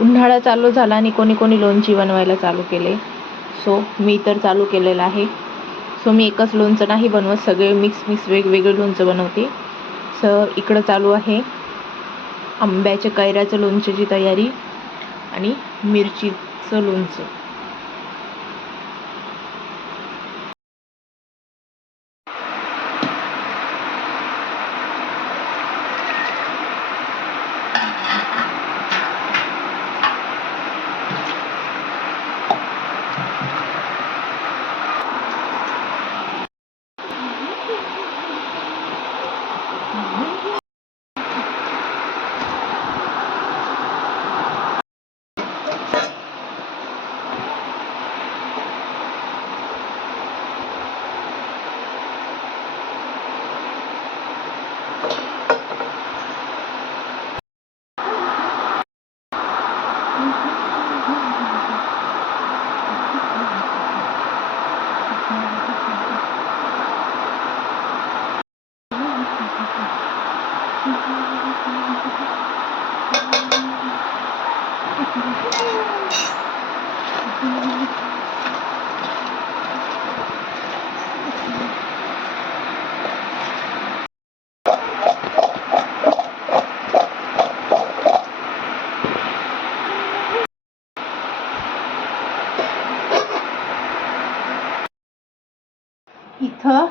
उन्हाळा चालू झाला आणि कोणी कोणी लोणची बनवायला चालू केले. सो मी तर चालू केलेलं आहे. सो मी एकच लोणचं नाही बनवत, सगळे मिक्स वेगवेगळे लोणचं बनवते. सो इकडं चालू आहे आंब्याच्या कैऱ्याचं लोणच्याची तयारी आणि मिरचीचं लोणचं. इथं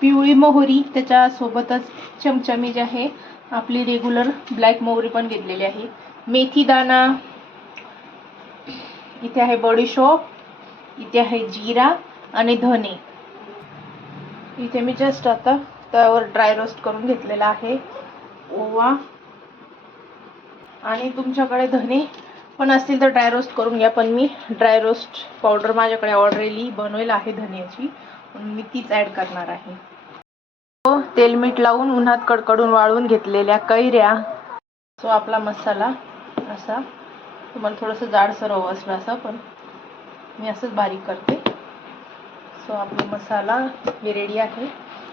पिवळी मोहरी, त्याच्यासोबतच चमचमी जे आहे आपली रेग्युलर ब्लॅक मोहरी पण घेतलेली आहे. मेथी दाणा, इथे आहे बडीशोप, इथे आहे जिरा आणि धने. इथे मी जस्ट आता त्यावर ड्राय रोस्ट करून घेतलेला आहे. ओवा, आणि तुमच्याकडे धने पण असतील तर ड्राय रोस्ट करून घ्या, पण मी ड्राय रोस्ट पावडर माझ्याकडे ऑलरेडी बनवलेली आहे धन्याची, म्हणून मी तीच ॲड करणार आहे. तेल मीठ लावून उन्हात कडकडून वाळवून घेतलेल्या कैऱ्या. सो आपला मसाला असा, तुम्हाला थोडंसं जाडसर हवं असलं असं, पण मी असंच बारीक करते. सो आपला मसाला हे रेडी आहे.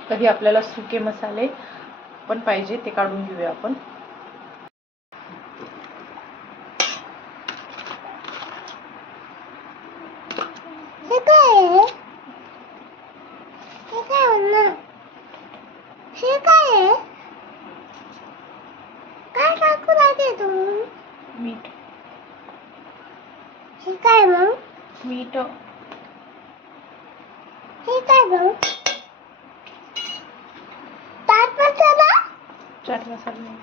कधी आपल्याला सुके मसाले पण पाहिजे ते काढून घेऊया आपण. हे काय आहे? हे काय म्हणणं? हे काय आहे? काय टाकू राहिले तू? मीठ. हे काय मग? मीठ. हे काय मग? चाट मसाला? चाट मसाला.